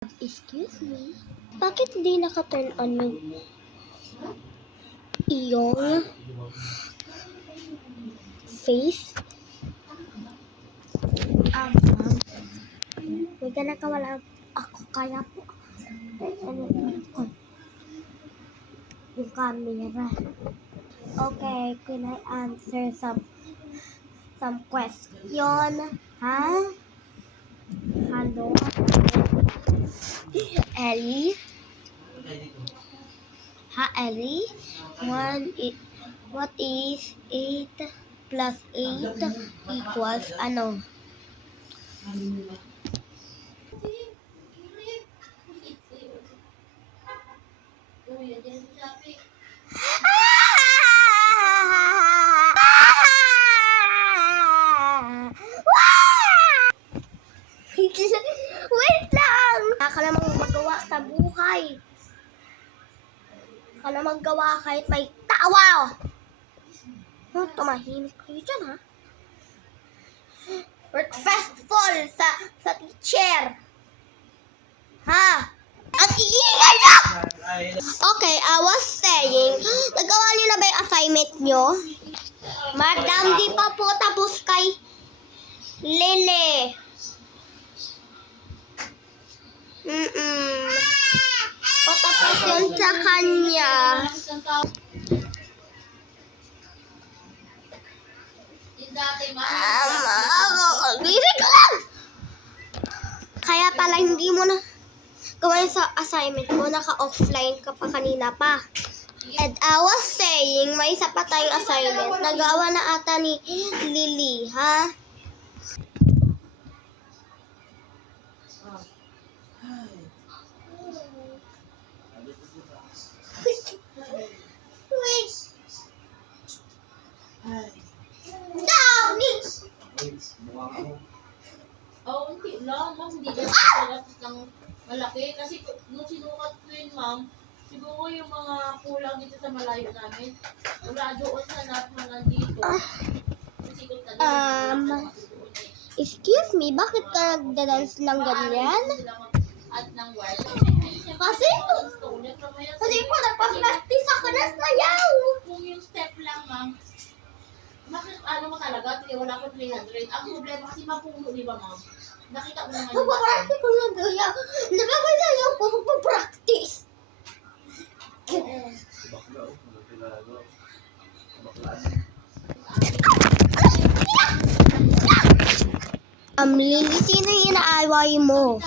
Excuse me? Bakit hindi naka-turn on yung face? May ginagawa ako kaya po. Ano ko? Yung camera. Okay, can I answer some question? Ha? Hello? Ellie? Ha, Ellie? What is 8 plus 8 equals ano? Wait lang! Ka namang magawa sa buhay. Ka namang gawa kahit may tawa. Tumahimik kayo dyan, ha? Requestful sa teacher. Ha? Ang iingay na! Okay, I was saying, nagawa niyo na ba yung assignment niyo? Madam, di pa po tapos kay Lele. Patapos yun sa kanya. Gising ka lang! Kaya pala hindi mo na gawin sa assignment mo, naka-offline ka pa kanina pa. And I was saying, may isa pa tayong assignment. Nagawa na ata ni Lily, ha? Wait. Downy! Oo, hindi lang. Ma'am, hindi lang talaga ng malaki. Kasi nung sinukat ko yun, ma'am, siguro yung mga kulang dito sa malayo namin. Wala doon sa lahat na nandito. Sikot na doon. Excuse me, bakit ka nagda-dance ng ganyan? At ng wire. Kasi ko nagpa-practice ako na sayaw. Kung yung step lang, ma'am, ano mo talaga, wala ko 300. Ang problema kasi mapuno, di ba, ma'am? Nakita mo naman yung Magpa-practice ko na sayaw. Nagpapasayaw ko magpa-practice. Lily, sino yung inaaway mo?